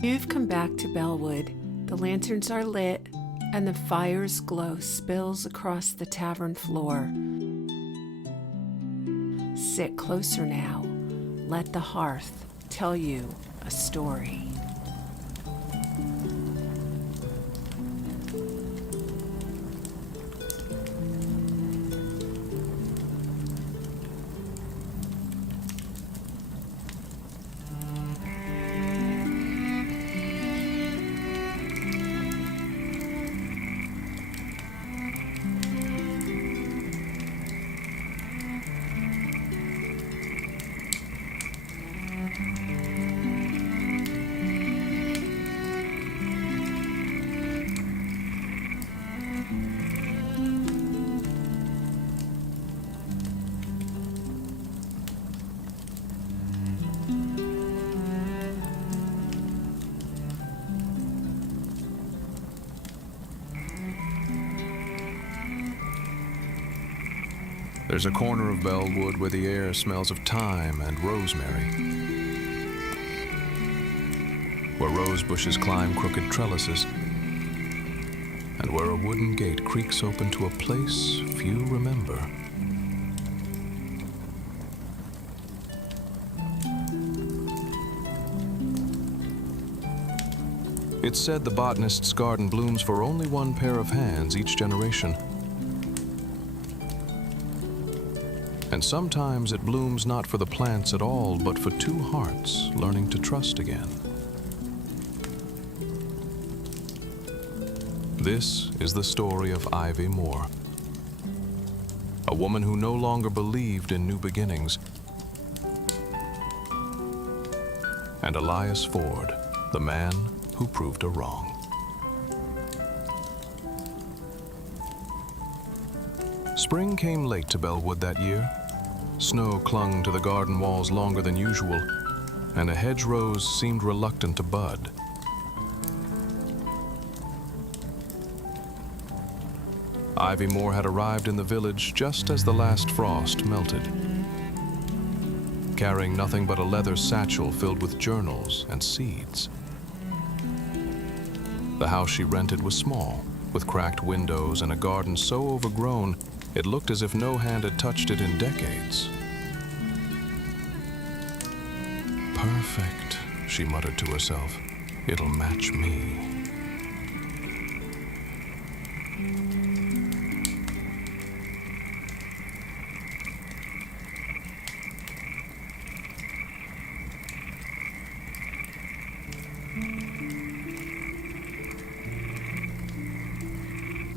You've come back to Bellewood. The lanterns are lit, and the fire's glow spills across the tavern floor. Sit closer now. Let the hearth tell you a story. There's a corner of Bellewood where the air smells of thyme and rosemary, where rose bushes climb crooked trellises, and where a wooden gate creaks open to a place few remember. It's said the botanist's garden blooms for only one pair of hands each generation. And sometimes it blooms not for the plants at all, but for two hearts learning to trust again. This is the story of Ivy Moore, a woman who no longer believed in new beginnings, and Elias Ford, the man who proved her wrong. Spring came late to Bellewood that year. Snow clung to the garden walls longer than usual, and a hedgerow seemed reluctant to bud. Ivy Moore had arrived in the village just as the last frost melted, carrying nothing but a leather satchel filled with journals and seeds. The house she rented was small, with cracked windows and a garden so overgrown it looked as if no hand had touched it in decades. Perfect, she muttered to herself. It'll match me.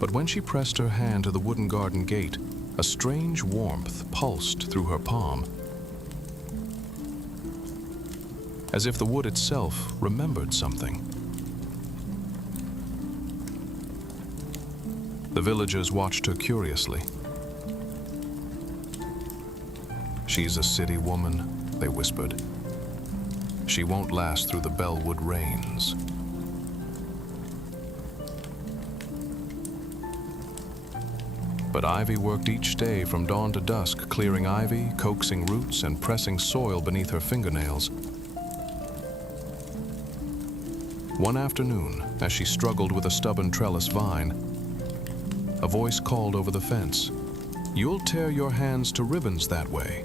But when she pressed her hand to the wooden garden gate, a strange warmth pulsed through her palm, as if the wood itself remembered something. The villagers watched her curiously. She's a city woman, they whispered. She won't last through the Bellewood rains. But Ivy worked each day from dawn to dusk, clearing ivy, coaxing roots, and pressing soil beneath her fingernails. One afternoon, as she struggled with a stubborn trellis vine, a voice called over the fence, "You'll tear your hands to ribbons that way."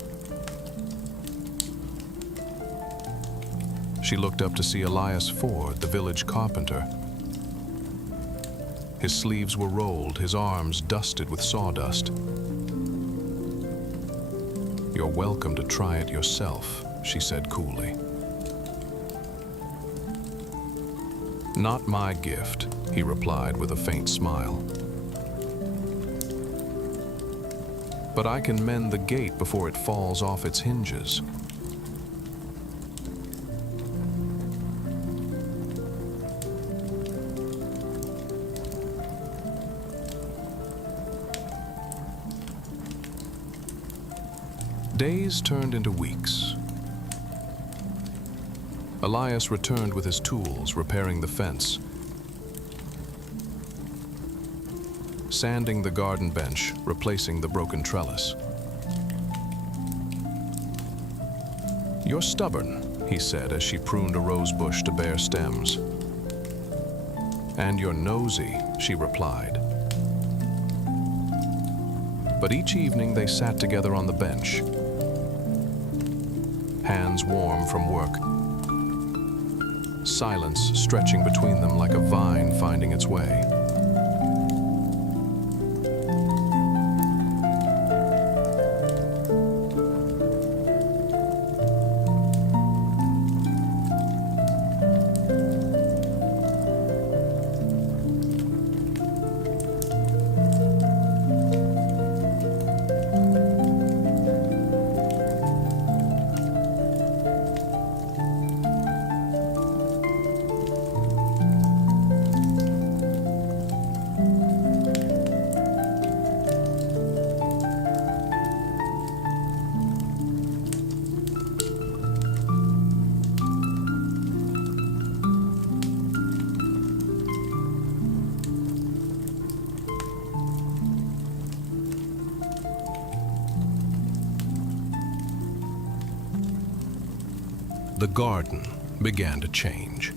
She looked up to see Elias Ford, the village carpenter. His sleeves were rolled, his arms dusted with sawdust. "You're welcome to try it yourself," she said coolly. "Not my gift," he replied with a faint smile. "But I can mend the gate before it falls off its hinges." Days turned into weeks. Elias returned with his tools, repairing the fence, sanding the garden bench, replacing the broken trellis. "You're stubborn," he said as she pruned a rose bush to bare stems. "And you're nosy," she replied. But each evening they sat together on the bench, hands warm from work, silence stretching between them like a vine finding its way. The garden began to change.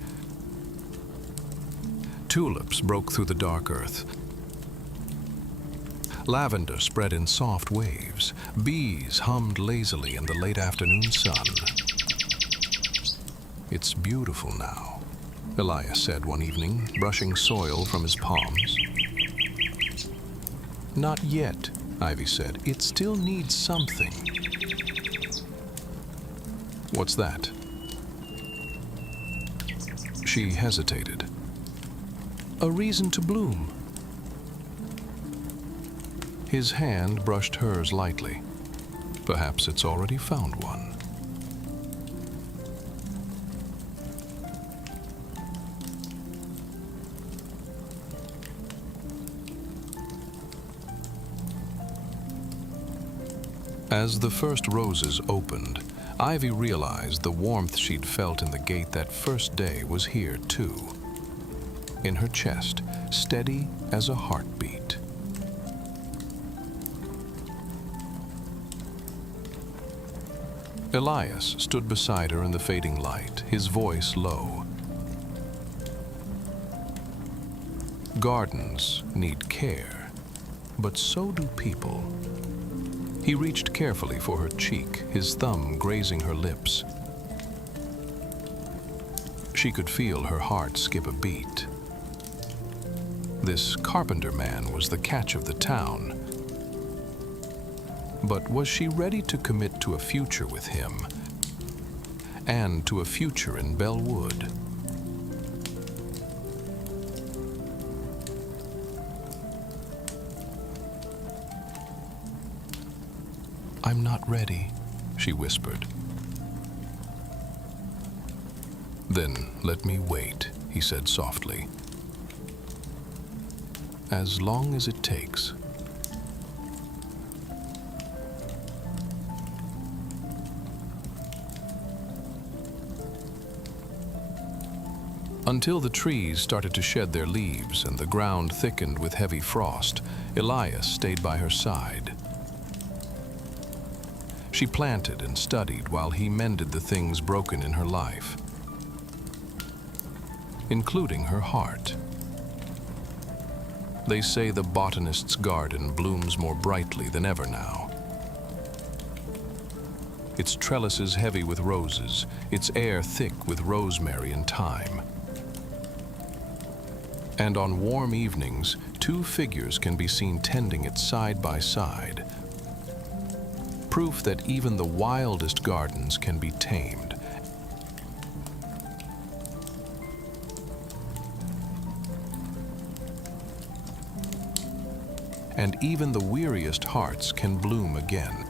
Tulips broke through the dark earth. Lavender spread in soft waves. Bees hummed lazily in the late afternoon sun. "It's beautiful now," Elias said one evening, brushing soil from his palms. "Not yet," Ivy said. "It still needs something." "What's that?" She hesitated. "A reason to bloom." His hand brushed hers lightly. "Perhaps it's already found one." As the first roses opened, Ivy realized the warmth she'd felt in the gate that first day was here, too. In her chest, steady as a heartbeat. Elias stood beside her in the fading light, his voice low. Gardens need care, but so do people. He reached carefully for her cheek, his thumb grazing her lips. She could feel her heart skip a beat. This Carpenter man was the catch of the town. But was she ready to commit to a future with him, and to a future in Bellewood? "I'm not ready," she whispered. "Then let me wait," he said softly. "As long as it takes." Until the trees started to shed their leaves and the ground thickened with heavy frost, Elias stayed by her side. She planted and studied while he mended the things broken in her life, including her heart. They say the botanist's garden blooms more brightly than ever now. Its trellises heavy with roses, its air thick with rosemary and thyme. And on warm evenings, two figures can be seen tending it side by side. Proof that even the wildest gardens can be tamed. And even the weariest hearts can bloom again.